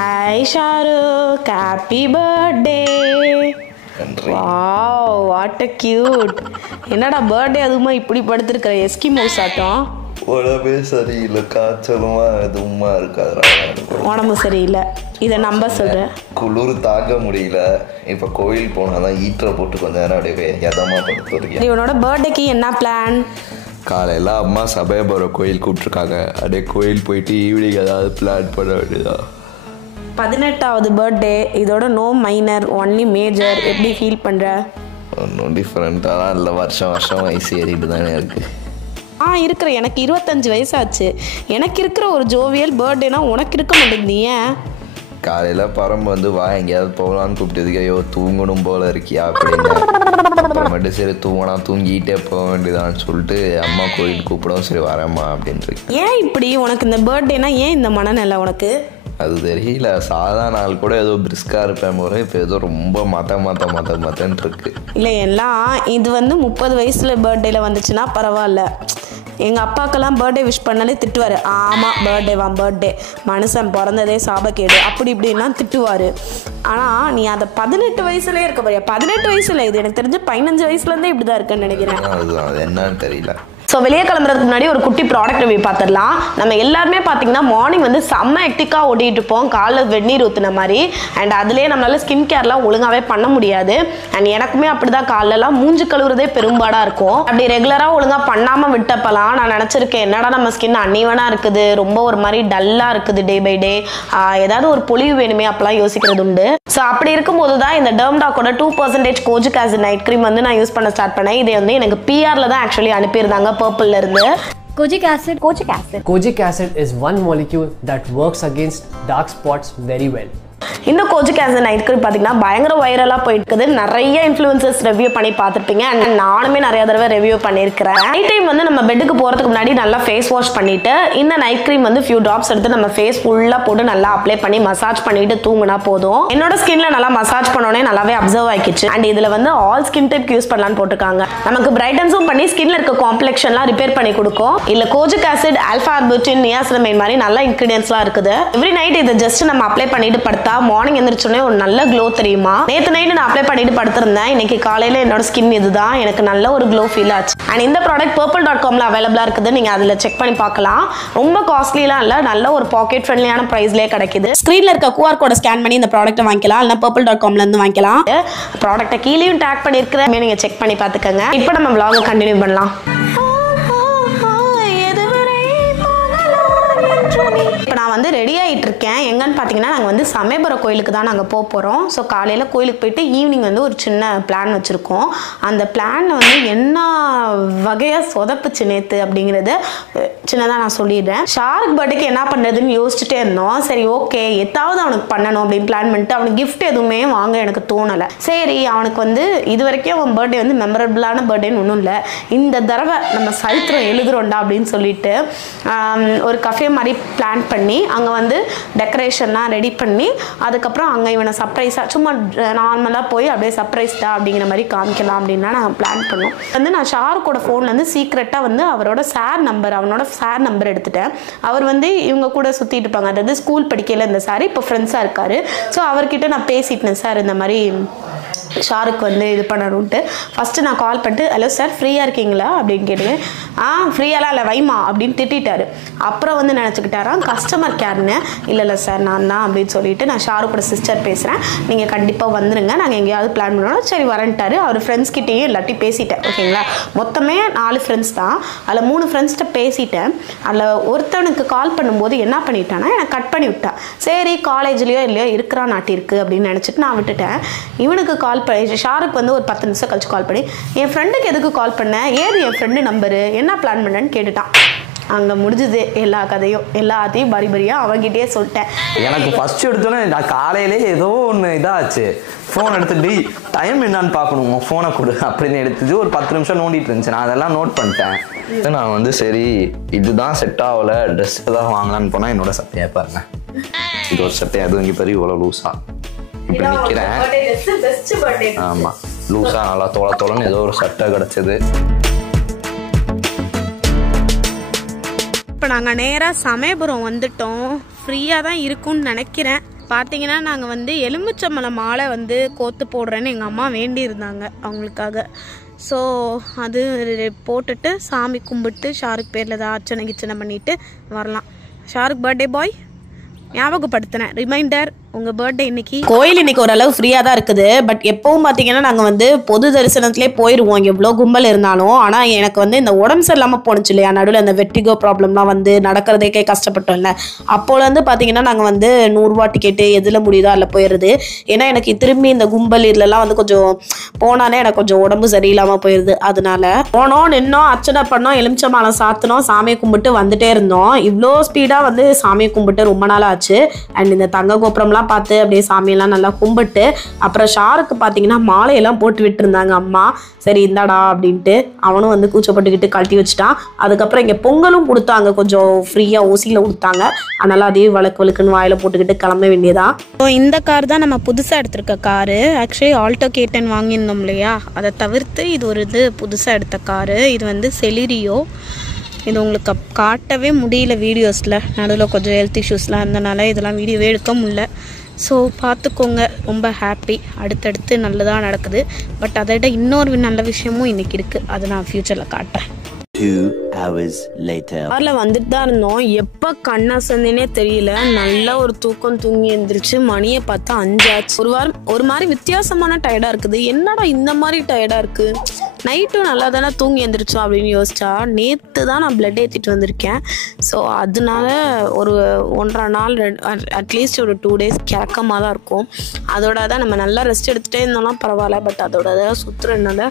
Hi Shahrukh, happy birthday. Wow, what a cute. என்னடா birthday அதுமா இப்படி படுத்துருக்கிற எஸ்கிமோஸ் ஆட்டம். உடம்பே சரியில்லை, காய்ச்சலுமா எதுவுமா இருக்காதுடா. உடம்பு சரியில்லை, இதை நம்ப சொல்கிறேன். குளிர் தாங்க முடியல. இப்போ கோயில் போனாதான் ஈட்டரை போட்டு கொஞ்ச நேரம் அப்படியே எதமா படுத்து வருகிறேன். இவனோட பர்த்டேக்கு என்ன பிளான்? காலையில் அம்மா சபையபுரம் கோயில் கூப்பிட்ருக்காங்க. அப்படியே கோயில் போயிட்டு ஈவினிங் ஏதாவது பிளான் பண்ண வேண்டியதான். 18வது பர்த்டே, இதோட நோ மைனர் ஒன்லி மேஜர். எப்படி ஃபீல் பண்ணுற? ஒன்றும் டிஃப்ரெண்ட்டாக தான் இல்லை, வருஷம் வருஷம் வயசு ஏறிட்டு தானே இருக்குது. இருக்கிற எனக்கு 25 வயசாச்சு. எனக்கு இருக்கிற ஒரு ஜோவியல் பர்த்டேனா உனக்கு இருக்க மாட்டேங்குது. ஏன்? காலையில் பரம்பு வந்து வா எங்கேயாவது போகலான்னு கூப்பிட்டதுக்கு ஐயோ தூங்கணும் போல இருக்கியா அப்படின்னு. அப்புறமேட்டு சரி தூங்கினா தூங்கிட்டே போக வேண்டியதான்னு சொல்லிட்டு அம்மா கோயில் கூப்பிடவும் சரி வரேம்மா அப்படின்ட்டு. ஏன் இப்படி உனக்கு இந்த பர்த்டேனா ஏன் இந்த மனநிலை உனக்கு? அது தெரியல, சாதா நாள் கூட ஏதோ பிரிஸ்காக இருப்பேன் போல, இப்போ ஏதோ ரொம்ப மாத்தன்னு இருக்கு. இல்லை எல்லாம் இது வந்து 30 வயசுல பர்த்டேல வந்துச்சுன்னா பரவாயில்ல. எங்கள் அப்பாக்கெல்லாம் பர்த்டே விஷ் பண்ணாலே திட்டுவார். ஆமாம் பர்த்டே மனுஷன் பிறந்ததே சாபக்கேடு அப்படி இப்படின்லாம் திட்டுவார். ஆனால் நீ அதை 18 வயசுலேயே இருக்க போறியா? 18 வயசுல இது எனக்கு தெரிஞ்சு 15 வயசுலேருந்தே இப்படி தான் இருக்குன்னு நினைக்கிறேன். அதுதான், அது என்னன்னு தெரியல. ஸோ வெளியே கிளம்புறதுக்கு முன்னாடி ஒரு குட்டி ப்ராடக்ட் ரிவ்யூ பார்த்துடலாம். நம்ம எல்லாருமே பார்த்தீங்கன்னா மார்னிங் வந்து செம்ம ஹெக்டிக்காக ஓட்டிகிட்டு இருப்போம், காலைல வெந்நீர் ஊற்றுன மாதிரி. அண்ட் அதுலேயே நம்மளால ஸ்கின் கேர்லாம் ஒழுங்காகவே பண்ண முடியாது. அண்ட் எனக்குமே அப்படி தான் காலைலலாம் மூஞ்சி கழுவுறதே பெரும்பாடாக இருக்கும். அப்படி ரெகுலராக ஒழுங்காக பண்ணாமல் விட்டப்பலாம் நான் நினச்சிருக்கேன், என்னடா நம்ம ஸ்கின் அன்னிவனாக இருக்குது, ரொம்ப ஒரு மாதிரி டல்லாக இருக்குது டே பை டே, ஏதாவது ஒரு பொலிவு வேணுமே அப்போலாம் யோசிக்கிறது உண்டு. ஸோ அப்படி இருக்கும்போது தான் இந்த டெர்ம்டாக்கோட 2% கோஜிக் ஆசிட் நைட் க்ரீம் வந்து நான் யூஸ் பண்ண ஸ்டார்ட் பண்ணேன். இதை வந்து எனக்கு பிஆர்ல தான் ஆக்சுவலி அனுப்பியிருந்தாங்க, பர்பிள்ல இருந்து. Kojic acid is one molecule that works against dark spots very well. இந்த கோஜிக் ஆசிட் நைட் க்ரீம் பார்த்தீங்கன்னா பயங்கர வைரலாக போயிட்டு நிறைய இன்ஃப்ளூயன்சர்ஸ் ரிவ்யூ பண்ணி பார்த்துருப்பீங்க. அண்ட் நானுமே நிறைய தடவை ரிவ்யூ பண்ணியிருக்கிறேன். நைட் டைம் வந்து நம்ம பெட்டுக்கு போகிறதுக்கு முன்னாடி நல்லா ஃபேஸ் வாஷ் பண்ணிட்டு இந்த நைட் க்ரீம் வந்து ஃபியூ ட்ராப்ஸ் எடுத்து நம்ம ஃபேஸ் ஃபுல்லாக போட்டு நல்லா அப்ளை பண்ணி மசாஜ் பண்ணிட்டு தூங்கினா போதும். என்னோட ஸ்கின்ல நல்லா மசாஜ் பண்ணோடனே நல்லாவே அப்சர்வ் ஆகிடுச்சு. அண்ட் இதில் வந்து ஆல் ஸ்கின் டைப் யூஸ் பண்ணலான்னு போட்டிருக்காங்க. நமக்கு பிரைட்டன்ஸும் பண்ணி ஸ்கின்ல இருக்க காம்ப்ளெக்ஷன்லாம் ரிப்பேர் பண்ணி கொடுக்கும். இல்லை கோஜிக் ஆசிட், ஆல்ஃபா ஆர்புட்டின், நியாசினமைன் மாதிரி நல்ல இன்கிரிடியன்ஸ்லாம் இருக்குது. எவ்ரி நைட் இதை ஜஸ்ட் நம்ம அப்ளை பண்ணிட்டு படுத்தா மார்னிங் எந்திரிச்சோடனே ஒரு நல்ல க்ளோ தெரியுமா. நேற்று நைட்டு நான் அப்ளை பண்ணிட்டு படுத்திருந்தேன். இன்னைக்கு காலையில் என்னோட ஸ்கின் இதுதான், எனக்கு நல்ல ஒரு க்ளோ ஃபீல் ஆச்சு. அண்ட் இந்த ப்ராடக்ட் purple.comல அவைலபிளாக இருக்குது, நீங்கள் அதில் செக் பண்ணி பார்க்கலாம். ரொம்ப காஸ்ட்லிலாம் இல்லை, நல்ல ஒரு பாக்கெட் ஃப்ரெண்ட்லியான ப்ரைஸ்லேயே கிடைக்குது. ஸ்க்ரீனில் இருக்க QR கோடை ஸ்கேன் பண்ணி இந்த ப்ராடக்ட்டை வாங்கிக்கலாம், இல்லை purple.comலேருந்து வாங்கிக்கலாம். ப்ராடக்ட்டை கீழேயும் டேக் பண்ணியிருக்கிறேன், நீங்கள் செக் பண்ணி பார்த்துக்கோங்க. இப்போ நம்ம vlog கண்டினியூ பண்ணலாம். இப்போ நான் வந்து ரெடி ஆகிட்டு இருக்கேன். எங்கன்னு பார்த்தீங்கன்னா நாங்கள் வந்து சமயபுரம் கோயிலுக்கு தான் நாங்கள் போக போகிறோம். ஸோ காலையில் கோயிலுக்கு போயிட்டு ஈவினிங் வந்து ஒரு சின்ன பிளான் வச்சுருக்கோம். அந்த பிளானில் வந்து என்ன வகையாக சொதப்புச்சு நேற்று அப்படிங்கிறத சின்னதாக நான் சொல்லிடுறேன். ஷாருக் பர்த்டேக்கு என்ன பண்ணுறதுன்னு யோசிச்சுட்டே இருந்தோம். சரி ஓகே எதாவது அவனுக்கு பண்ணணும் அப்படின்னு பிளான் பண்ணிட்டு அவனுக்கு கிஃப்ட் எதுவுமே வாங்க எனக்கு தோணலை. சரி அவனுக்கு வந்து இது வரைக்கும் அவன் பர்த்டே வந்து மெமரபிளான பர்த்டேன்னு ஒன்றும் இல்லை, இந்த தடவை நம்ம சரித்திரம் எழுதுறோண்டா அப்படின்னு சொல்லிட்டு ஒரு கஃபே மாதிரி பிளான் பண்ணி அங்கே வந்து டெக்கரேஷன்லாம் ரெடி பண்ணி அதுக்கப்புறம் அங்கே இவனை சர்ப்ரைஸாக சும்மா நார்மலாக போய் அப்படியே சர்ப்ரைஸ்டா அப்படிங்கிற மாதிரி காமிக்கலாம் அப்படின்னா நாங்கள் பிளான் பண்ணோம். வந்து நான் ஷாருக்கோட ஃபோன்லேருந்து சீக்ரெட்டாக வந்து அவனோட சார் நம்பர் எடுத்துட்டேன். அவர் வந்து இவங்க கூட சுற்றிட்டு இருப்பாங்க, அதாவது ஸ்கூல் படிக்கையில் இந்த சார் இப்போ ஃப்ரெண்ட்ஸாக இருக்கார். ஸோ அவர்கிட்ட நான் பேசிட்டேன், சார் இந்த மாதிரி ஷாருக்கு வந்து இது பண்ணணுன்ட்டு. ஃபஸ்ட்டு நான் கால் பண்ணிட்டு ஹலோ சார் ஃப்ரீயாக இருக்கீங்களா அப்படின்னு கேட்டேன். ஃப்ரீயாலாம் இல்லை வைமா அப்படின்னு திட்டாரு. அப்புறம் வந்து நினச்சிக்கிட்டாராம் கஸ்டமர் கேர்னு. இல்லை சார் நான் தான் அப்படின்னு சொல்லிட்டு நான் ஷாருக்கோட சிஸ்டர் பேசுகிறேன், நீங்கள் கண்டிப்பாக வந்துடுங்க, நாங்கள் எங்கேயாவது பிளான் பண்ணணும். சரி வரேன்ட்டாரு. அவர் ஃப்ரெண்ட்ஸ்கிட்டையும் எல்லாத்தையும் பேசிட்டேன். ஓகேங்களா, மொத்தமே 4 ஃப்ரெண்ட்ஸ் தான். அதில் 3 ஃப்ரெண்ட்ஸ்கிட்ட பேசிட்டேன். அதில் ஒருத்தவனுக்கு கால் பண்ணும்போது என்ன பண்ணிட்டான்னா எனக்கு கட் பண்ணி விட்டான். சரி காலேஜ்லேயோ இல்லையோ இருக்கிறான் நாட்டிருக்கு அப்படின்னு நினச்சிட்டு நான் விட்டுட்டேன். இவனுக்கு கால் பண்ணி ஷாருக் வந்து ஒரு 10 நிமிஷம் கழிச்சு கால் பண்ணி என் ஃப்ரெண்டுக்கு எதுக்கு கால் பண்ணேன், ஏது என் ஃப்ரெண்டு நம்பரு, என்ன பிளான் பண்ணேன்னு கேட்டுட்டான். அங்கே முடிஞ்சுது எல்லா கதையும். எல்லாத்தையும் பரிபரியாக அவங்கிட்டே சொல்லிட்டேன். எனக்கு ஃபர்ஸ்ட் எடுத்தோன்னே நான் காலையிலே ஏதோ ஒன்று இதாச்சு, ஃபோன் எடுத்துட்டு டைம் என்னான்னு பார்க்கணும், ஃபோனை கொடு அப்படின்னு எடுத்துட்டு ஒரு 10 நிமிஷம் நோண்டிட்டு இருந்துச்சு. நான் அதெல்லாம் நோட் பண்ணிட்டேன். நான் வந்து சரி இதுதான் செட் ஆகலை, ட்ரெஸ் தான் வாங்கலான்னு போனால் என்னோட சட்டையை பாருங்க, இது ஒரு சட்டையை அதுவும் இங்கே பெரிய இவ்வளோ லூஸா இப்படி நிற்கிறேன். ஆமாம் லூஸா நல்லா தோளன்னு ஏதோ ஒரு சட்டை கிடச்சிது. இப்போ நாங்கள் நேராக சமயபுரம் வந்துட்டோம். ஃப்ரீயாக தான் இருக்கும்னு நினைக்கிறேன். பார்த்தீங்கன்னா நாங்கள் வந்து எலுமிச்சம்பழம் மாலை வந்து கோத்து போடுறேன்னு எங்கள் அம்மா வேண்டியிருந்தாங்க அவங்களுக்காக. ஸோ அது போட்டுட்டு சாமி கும்பிட்டு ஷாருக் பேரில் ஏதாவது அர்ச்சனை கிச்சனை பண்ணிவிட்டு வரலாம். ஷாருக் பர்த்டே பாய் ஞாபகப்படுத்தினேன், ரிமைண்டர், உங்கள் பர்த்டே இன்னைக்கு. கோயில் இன்னைக்கு ஓரளவு ஃப்ரீயாக தான் இருக்குது. பட் எப்பவும் பார்த்தீங்கன்னா நாங்கள் வந்து பொது தரிசனத்திலே போயிடுவோம் எவ்வளோ கும்பல் இருந்தாலும். ஆனால் எனக்கு வந்து இந்த உடம்பு சரியில்லாமல் போணுச்சு இல்லையா, நடுவில் இந்த வெட்டிகோ ப்ராப்ளம்லாம் வந்து நடக்கிறதுக்கே கஷ்டப்பட்டோம்ல. அப்போலேருந்து பார்த்தீங்கன்னா நாங்கள் வந்து 100 ரூபா டிக்கெட்டு எதில் முடியுதோ அதில் போயிடுது. ஏன்னா எனக்கு திரும்பி இந்த கும்பல் இதுலலாம் வந்து கொஞ்சம் போனாலே எனக்கு கொஞ்சம் உடம்பு சரியில்லாமல் போயிடுது. அதனால போனோம், நின்னோம், அர்ச்சனை பண்ணோம், எலுமிச்சம்பழம் சாத்தினோம், சாமியை கும்பிட்டு வந்துட்டே இருந்தோம். இவ்வளோ ஸ்பீடாக வந்து சாமியை கும்பிட்டு ரொம்ப நாள் ஆச்சு. அண்ட் இந்த தங்க கோபுரம்லாம் பார்த்து அப்படியே சாமியெல்லாம் நல்லா கும்பிட்டு அப்புறம் ஷாருக்கு பார்த்தீங்கன்னா மாலையெல்லாம் போட்டு விட்டுருந்தாங்க அம்மா. சரி இந்தாடா அப்படின்ட்டு அவனும் வந்து கூச்சப்பட்டுக்கிட்டு கழட்டி வச்சுட்டான். அதுக்கப்புறம் இங்கே பொங்கலும் கொடுத்தாங்க, கொஞ்சம் ஃப்ரீயாக ஓசியில் கொடுத்தாங்க. அதனால் அதே வழக்குன்னு வாயில் போட்டுக்கிட்டு கிளம்ப வேண்டியதான். ஸோ இந்த கார் தான் நம்ம புதுசாக எடுத்திருக்க காரு. ஆக்சுவலி ஆல்டோ K10 வாங்கியிருந்தோம் இல்லையா, அதை தவிர்த்து இது ஒரு புதுசாக எடுத்த காரு. இது வந்து செலிரியோ. இது உங்களுக்கு காட்டவே முடியல வீடியோஸில், நடுவில் கொஞ்சம் ஹெல்த் இஷ்யூஸ்லாம் இருந்தனால இதெல்லாம் வீடியோவே எடுக்க முடியல. ஸோ பார்த்துக்கோங்க, ரொம்ப ஹாப்பி. அடுத்தடுத்து நல்லதாக நடக்குது. பட் அதை விட இன்னொரு நல்ல விஷயமும் இன்றைக்கி இருக்குது, அதை நான் ஃப்யூச்சரில் காட்டுறேன். 2 hours later. காரில் வந்துட்டு தான் இருந்தோம். எப்போ கண்ணாசந்தேனே தெரியல. நல்ல ஒரு தூக்கம் தூங்கி எழுந்திரிச்சு மணியை பார்த்தா 5 ஆச்சு. ஒரு மாதிரி வித்தியாசமான டயர்டாக இருக்குது. என்னடா இந்த மாதிரி டயர்டாக இருக்குது, நைட்டும் நல்லா தானே தூங்கி எழுந்திரிச்சோம் அப்படின்னு யோசிச்சா நேற்று தான் நான் பிளட் ஏற்றிட்டு வந்திருக்கேன். ஸோ அதனால ஒரு 1.5 நாள் அட்லீஸ்ட் ஒரு 2 days கிறக்கமாக தான் இருக்கும். அதோட தான் நம்ம நல்லா ரெஸ்ட் எடுத்துகிட்டே இருந்தோம்னா பரவாயில்ல. பட் அதோட சுற்றுறதுனால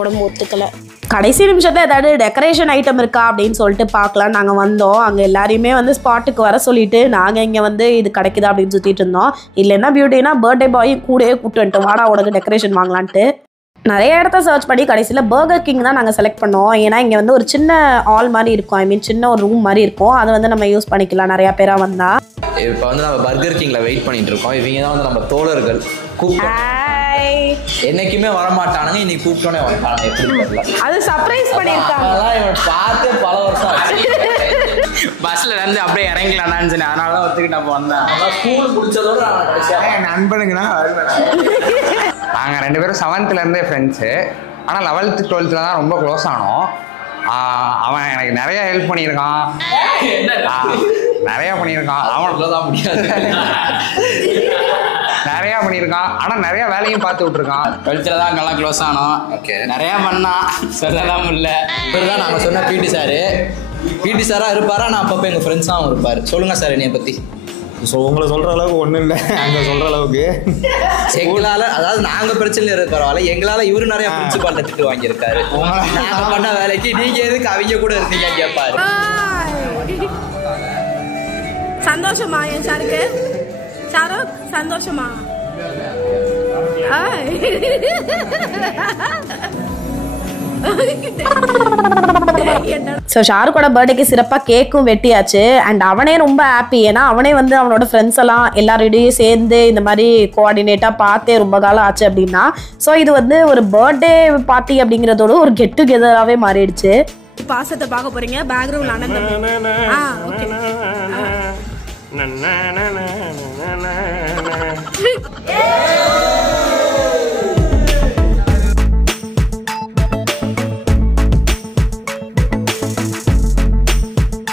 உடம்பு ஒத்துக்கலை. கடைசி நிமிஷத்தில் ஏதாவது டெக்கரேஷன் ஐட்டம் இருக்கா அப்படின்னு சொல்லிட்டு பார்க்கலாம் நாங்கள் வந்தோம். அங்கே எல்லாரையுமே வந்து ஸ்பாட்டுக்கு வர சொல்லிட்டு நாங்கள் இங்கே வந்து இது கிடைக்குதா அப்படின்னு சுற்றிட்டு இருந்தோம். இல்லைன்னா பியூட்டினா பர்த்டே பாயும் கூடயே கூப்பிட்டு வந்துட்டோம், வாடா உனக்கு டெக்கரேஷன் வாங்கலான்ட்டு. நிறைய இடத்த சர்ச் பண்ணி கடைசியில் பர்கர் கிங் தான் நாங்கள் செலக்ட் பண்ணோம். ஏன்னா இங்கே வந்து ஒரு சின்ன ஹால் மாதிரி இருக்கும், ஐ மீன் சின்ன ஒரு ரூம் மாதிரி இருக்கும். அதை வந்து நம்ம யூஸ் பண்ணிக்கலாம் நிறையா பேராக வந்தால். இப்போ வந்து நம்ம பர்கர் கிங்கில் வெயிட் பண்ணிட்டு இருக்கோம். இவங்க தான் வந்து நம்ம தோழர்கள். என்னைக்குமே வரமாட்டானுங்க, இன்னைக்கு கூப்பிட்டோன்னே வந்துட்டானுங்க. எப்படி தெரியல, அது சர்ப்ரைஸ் பண்ணியிருக்காங்க. அதெல்லாம் பார்த்து பல வருஷம் ஆச்சு. பஸ்ல இருந்து அப்படியே இறங்கலான்னு சொன்னேன், அதனால தான் ஒத்துக்கிட்டு அப்போ வந்தேன். ஸ்கூல் முடிச்சதோட நண்பனுங்கண்ணா நாங்கள் 2 பேரும் 7th இருந்தே ஃப்ரெண்ட்ஸு. ஆனால் 11th 12th தான் ரொம்ப க்ளோஸ் ஆனோம். அவன் எனக்கு நிறைய ஹெல்ப் பண்ணியிருக்கான், நிறையா பண்ணியிருக்கான். அவன் தான் முடியாது, நிறையா பண்ணியிருக்கான். ஆனால் நிறைய வேலையும் பார்த்து விட்டுருக்கான். 12th தான் நல்லா க்ளோஸ் ஆனோம். ஓகே, நிறையா பண்ணான், சொல்லலாம் முடியல. இவர் தான் நாங்கள் சொன்ன பிடி சாரு. பிடி சாராக இருப்பாரா, நான் அப்பப்போ எங்கள் ஃப்ரெண்ட்ஸாகவும் இருப்பார். சொல்லுங்கள் சார் என்னையை பற்றி. ஸோ உங்களை சொல்கிற அளவுக்கு ஒன்றும் இல்லை, அங்கே சொல்கிற அளவுக்கு எங்களால், அதாவது நாங்கள் பிரச்சனை இருக்க பரவாயில்ல, எங்களால் இவரு நிறைய பிரின்சிபால் திட்டு வாங்கியிருக்காரு. நாங்கள் பண்ண வேலைக்கு நீங்கள் எதுக்கு அவங்க கூட இருக்கீங்க கேட்பாரு. சந்தோஷமா என் சாருக்கு? ஷாருக் சந்தோஷமா? ஸோ ஷாருக்கோட பர்த்டேக்கு சிறப்பாக கேக்கும் வெட்டியாச்சு. அண்ட் அவனே ரொம்ப ஹாப்பி. ஏன்னா அவனே வந்து அவனோட ஃப்ரெண்ட்ஸ் எல்லாம் எல்லாரோடையும் சேர்ந்து இந்த மாதிரி கோஆர்டினேட்டாக பார்த்தே ரொம்ப காலம் ஆச்சு அப்படின்னா. ஸோ இது வந்து ஒரு பர்த்டே பார்ட்டி அப்படிங்கிறதோட ஒரு கெட் டுகெதராகவே மாறிடுச்சு. பாசத்தை பார்க்க போறீங்க, பேக்ரவுண்ட் ஆனந்தம்.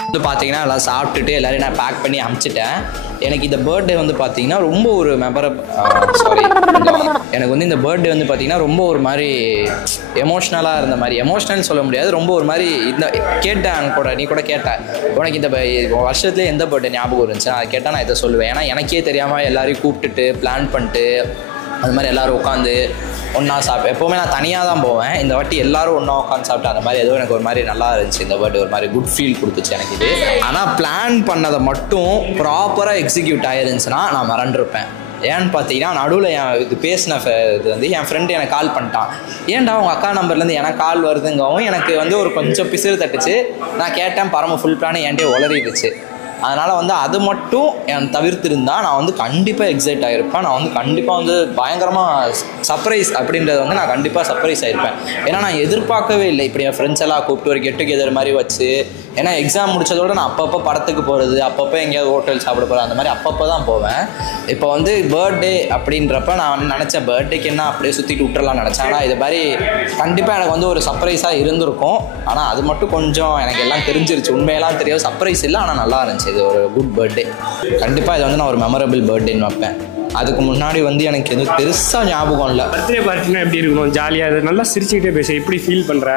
வந்து பார்த்தீங்கன்னா எல்லாம் சாப்பிட்டுட்டு எல்லாரையும் நான் பேக் பண்ணி அனுப்பிச்சிட்டேன். எனக்கு இந்த பர்த்டே வந்து பார்த்தீங்கன்னா ரொம்ப ஒரு எனக்கு வந்து இந்த பர்த்டே வந்து பார்த்தீங்கன்னா ரொம்ப ஒரு மாதிரி எமோஷ்னலாக இருந்த மாதிரி. எமோஷ்னல்னு சொல்ல முடியாது, ரொம்ப ஒரு மாதிரி. இந்த கேட்டேன் கூட, நீ கூட கேட்டேன் உனக்கு இந்த வருஷத்துலேயே எந்த பர்த்டே ஞாபகம் இருந்துச்சு, அதை கேட்டால் நான் இதை சொல்லுவேன். ஏன்னா எனக்கே தெரியாமல் எல்லாரையும் கூப்பிட்டுட்டு பிளான் பண்ணிட்டு அது மாதிரி எல்லோரும் உட்காந்து ஒன்றா எப்போவுமே நான் தனியாக தான் போவேன். இந்த வாட்டி எல்லோரும் ஒன்றா உட்காந்து சாப்பிட்டு அந்த மாதிரி ஏதோ எனக்கு ஒரு மாதிரி நல்லா இருந்துச்சு. இந்த பர்த்டே ஒரு மாதிரி குட் ஃபீல் கொடுத்துச்சு எனக்கு இது. ஆனால் பிளான் பண்ணதை மட்டும் ப்ராப்பராக எக்ஸிக்யூட் ஆகிருந்துச்சுன்னா நான் மறந்துருப்பேன். ஏன்னு பார்த்தீங்கன்னா நடுவில் இது பேசின இது வந்து என் ஃப்ரெண்டு எனக்கு கால் பண்ணிட்டான். ஏன்டா உங்கள் அக்கா நம்பர்லேருந்து எனக்கு கால் வருதுங்கவும் எனக்கு வந்து ஒரு கொஞ்சம் பிசிறு தட்டுச்சு. நான் கேட்டேன், பரம ஃபுல் பிளான் என்கிட்ட உளறிடுச்சு. அதனால் வந்து அது மட்டும் என் தவிர்த்திருந்தால் நான் வந்து கண்டிப்பாக எக்ஸைட் ஆகிருப்பேன். நான் வந்து கண்டிப்பாக வந்து பயங்கரமாக சர்ப்ரைஸ் அப்படின்றத வந்து நான் கண்டிப்பாக சர்ப்ரைஸ் ஆகிருப்பேன். ஏன்னா நான் எதிர்பார்க்கவே இல்லை இப்படி என் ஃப்ரெண்ட்ஸ் எல்லாம் கூப்பிட்டு ஒரு கெட் டுகெதர் மாதிரி வச்சு ஏன்னா எக்ஸாம் முடிச்சதோட நான் அப்பப்போ படத்துக்கு போகிறது, அப்பப்போ எங்கேயாவது ஹோட்டல் சாப்பிட போகிறது, அந்த மாதிரி அப்பப்போ தான் போவேன். இப்போ வந்து பர்த்டே அப்படின்றப்ப நான் வந்து நினச்சேன் பர்த்டேக்கு என்ன அப்படியே சுற்றிட்டு விட்டுறலாம்னு நினச்சேன். ஆனால் இது மாதிரி கண்டிப்பாக எனக்கு வந்து ஒரு சர்ப்ரைஸாக இருந்திருக்கும். ஆனால் அது மட்டும் கொஞ்சம் எனக்கு எல்லாம் தெரிஞ்சிருச்சு. உண்மையெல்லாம் தெரியாது, சர்ப்ரைஸ் இல்லை, ஆனால் நல்லா இருந்துச்சு. இது ஒரு குட் பர்த்டே. கண்டிப்பாக இது வந்து நான் ஒரு மெமரபிள் பர்த்டேன்னு வைப்பேன். அதுக்கு முன்னாடி வந்து எனக்கு எதுவும் பெருசாக ஞாபகம் இல்லை. பர்த்டே பார்ட்டினா எப்படி இருக்கணும், ஜாலியாக நல்லா சிரிச்சுக்கிட்டே பேச, எப்படி ஃபீல் பண்ணுற,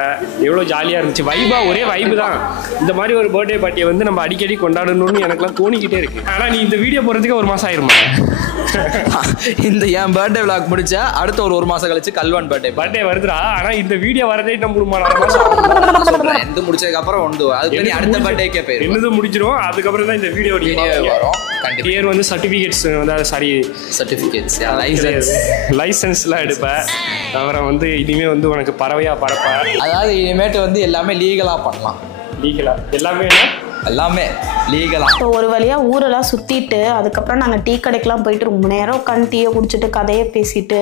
எவ்வளோ ஜாலியாக இருந்துச்சு, வைபாக ஒரே வைப்பு தான். இந்த மாதிரி ஒரு பர்த்டே பார்ட்டியை வந்து நம்ம அடிக்கடி கொண்டாடணும்னு எனக்குலாம் தோணிக்கிட்டே இருக்கு. ஆனால் நீ இந்த வீடியோ போகிறதுக்கு 1 மாதம் ஆயிருமா? இந்த என் பர்த்டே விளாக் முடிச்சா அடுத்த ஒரு மாதம் கழிச்சு கல்வான் பர்த்டே வருதுடா. ஆனால் இந்த வீடிோ வரதே நம்ம சொல்கிறேன். எந்த முடிச்சதுக்கப்புறம் ஒன்று அதுக்கு அடுத்த பர்த்டேக்கே போயிடும். என்னது முடிச்சிடும், அதுக்கப்புறம் தான் இந்த வீடியோ வரும். கண்டிப்பாக வந்து சர்டிஃபிகேட்ஸ் வந்து சாரி சர்டிஃபிகேட்ஸ் லைசன்ஸ்லாம் எடுப்பேன். அப்புறம் வந்து இனிமேல் வந்து உனக்கு பறவையாக பறப்பேன். அதாவது இனிமேட்டு வந்து எல்லாமே லீகலாக பண்ணலாம். லீகலாக எல்லாமே லீகலாக. ஸோ ஒரு வழியாக ஊரெல்லாம் சுற்றிட்டு அதுக்கப்புறம் நாங்கள் டீ கடைக்கெலாம் போயிட்டு ரொம்ப நேரம் உட்காந்து டீயை குடிச்சிட்டு கதையை பேசிட்டு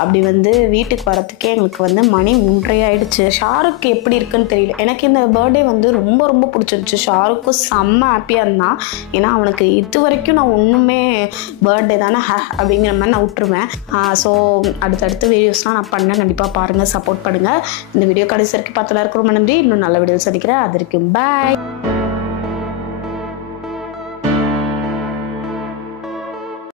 அப்படி வந்து வீட்டுக்கு வரத்துக்கே எங்களுக்கு வந்து மணி 3:30 ஆயிடுச்சு. ஷாருக் எப்படி இருக்குன்னு தெரியல. எனக்கு இந்த பர்த்டே வந்து ரொம்ப ரொம்ப பிடிச்சிருந்துச்சு. ஷாருக்கும் செம்ம ஹாப்பியாக இருந்தான். ஏன்னா அவனுக்கு இது வரைக்கும் நான் ஒன்றுமே பர்த்டே தானே அப்படிங்கிற மாதிரி நான் விட்டுருவேன். ஸோ அடுத்தடுத்த வீடியோஸ்லாம் நான் பண்ணேன். கண்டிப்பாக பாருங்கள், சப்போர்ட் பண்ணுங்கள். இந்த வீடியோ கடைசி வரைக்கும் பார்த்ததா ரொம்ப நன்றி. இன்னும் நல்ல வீடியோ சந்திக்கிறேன். அது வரைக்கும் பாய்.